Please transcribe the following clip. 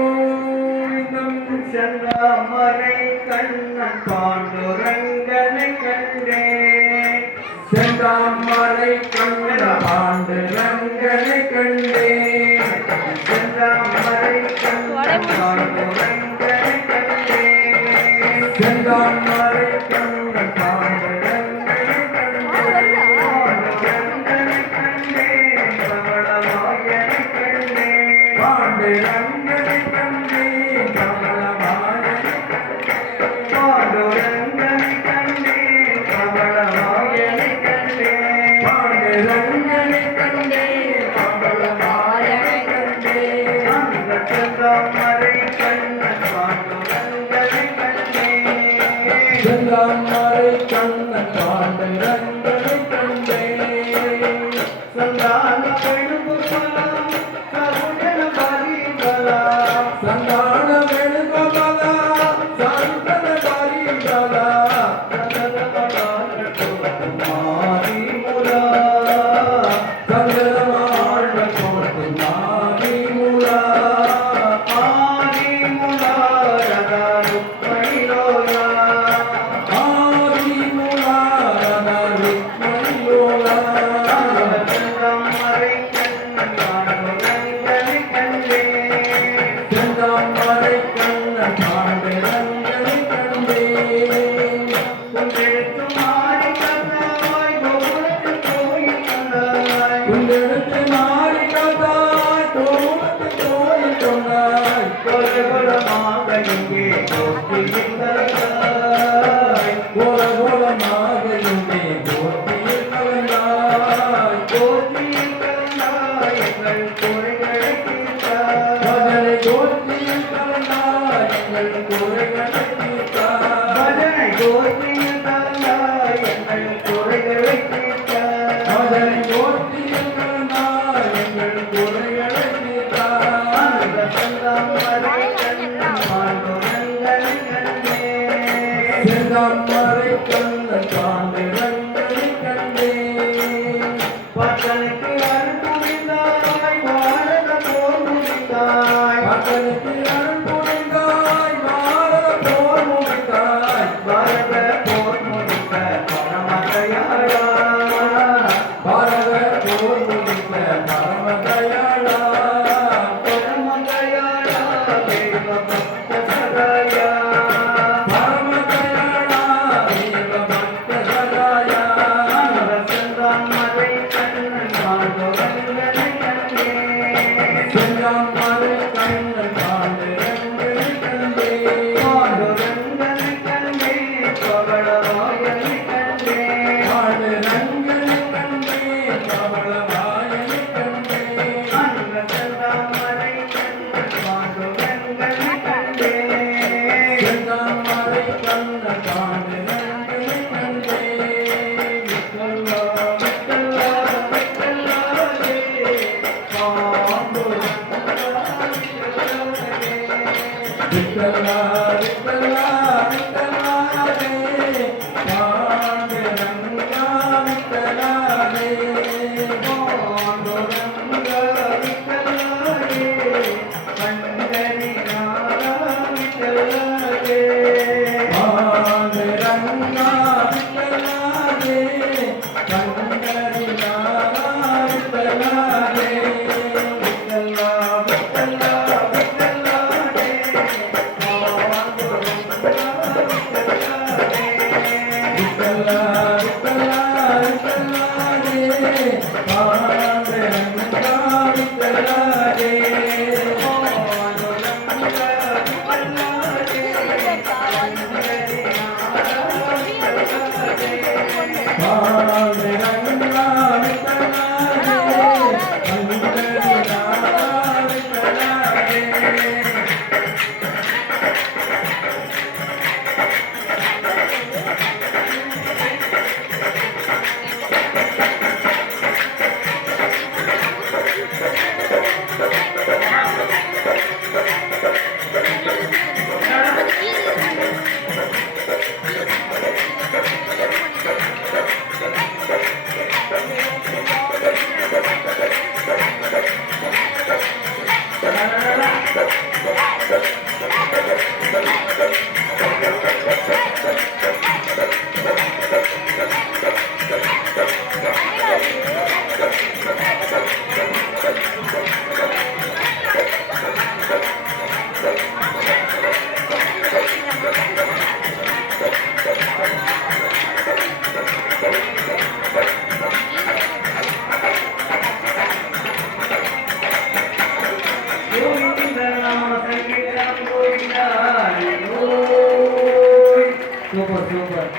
ஹரிகோவிந்தம் செந்தாமரை கண்ணன் பாண்டுரங்கனை கண்டேன் செந்தாமரை கண்ணன் பாண்டுரங்கனை கண்டேன் செந்தாமரை கண்ணன் பாண்டுரங்கனை கண்டேன் செந்தாமரை கண்ணன் பாண்டுரங்கனை கண்டேன் கமலமாயனை கண்டேன் பாண்டுரங்கனை கண்டேன் கமலமாயனை பாண்டுரங்கனை கண்டேன் கமலமாயனை கண்டேன் பாண்டுரங்கனை கண்டேன் கமலமாயனை கண்டேன் அந்த செந்தாமரை கண்ணன் பாண்டுரங்கனை கண்டேன் செந்தாமரை கண்ணன் பாண்டுரங்கனை கண்டேன் சந்தான பெருகுமலா கருணன பரிமலா சந்தான பெருகுமலா சந்தன பரிமலா மாரிமுலா சந்தனமாட கோட்டு மாரிமுலா ஆரிமுலா ரதாரு மணிலோலா ஆரிமுலா ரதாரு மணிலோலா செந்தாமரை கண்ணன் பாண்டுரங்கனை கண்டேன் செந்தாமரை கண்ணன் பாண்டுரங்கனை கண்டேன் குண்டெடுத்து மாறி கந்தாய் கோபுரத்து கோயில் கொண்டாய் குண்டெடுத்து மாறி கந்தாய் கோபுரத்து கோயில் கொண்டாய் கோலகோலமாக இங்கே கோஷ்டியில் கலந்தாய் கோலகோலமாக இங்கே கோஷ்டியில் கலந்தாய் கோஷ்டியில் கலந்தாய் எங்கள் குறைகளை தீர்த்தாய் பஜனை கோஷ்டியில் கலந்தாய் எங்கள் குறைகளை தீர்த்தாய் பஜனை கோஷ்டியில் கலந்தாய் எங்கள் குறைகளை தீர்த்தாய் பஜனை கோஷ்டியில் கலந்தாய் எங்கள் குறைகளை தீர்த்தாய் அந்த செந்தாமரை கண்ணன் பாண்டுரங்கனை கண்டேன் செந்தாமரை கண்ணன் பாண்டுரங்கனை கண்டேன் பட்டனுக்கு அருள் புரிந்தாய் பாரத போர் முடித்தாய் பட்டனுக்கு அருள் புரிந்தாய் பாரத போர் முடித்தாய் பாரத போர் முடித்த பரமதயாளா பாரத போர் முடித்த பரமதயாளா பரமதயாளா தேவ பக்த சகாயா பரமதயாளா தேவ பக்த சகாயா செந்தாமரை கண்ணன் பாண்டுரங்கனை கண்டேன் செந்தாமரை கண்ணன் பாண்டுரங்கனை கண்டேன் பாண்டுரங்கனை கண்டேன் கமலமாயனை கண்டேன் பாண்டுரங்கனை கண்டேன் கமலமாயனை கண்டேன் அந்த செந்தாமரை கண்ணன் பாண்டுரங்கனை கண்டேன் செந்தாமரை கண்ணன் பாண்டுரங்கனை கண்டேன் விட்டல்லா விட்டல்லா விட்டல்லாதே விட்டல்லா விட்டல்லா விட்டல்லாதே பாண்டுரங்கா விட்டல்லாதே பாண்டுரங்கா விட்டல்லாதே கண்டனி நாரா விட்டல்லாதே பாண்டுரங்கா விட்டல்லாதே கண்டனி நாரா விட்டல்லாதே விட்டல்லா விட்டல்லா விட்டல்லாதே விட்டல்லா விட்டல்லா விட்டல்லாதே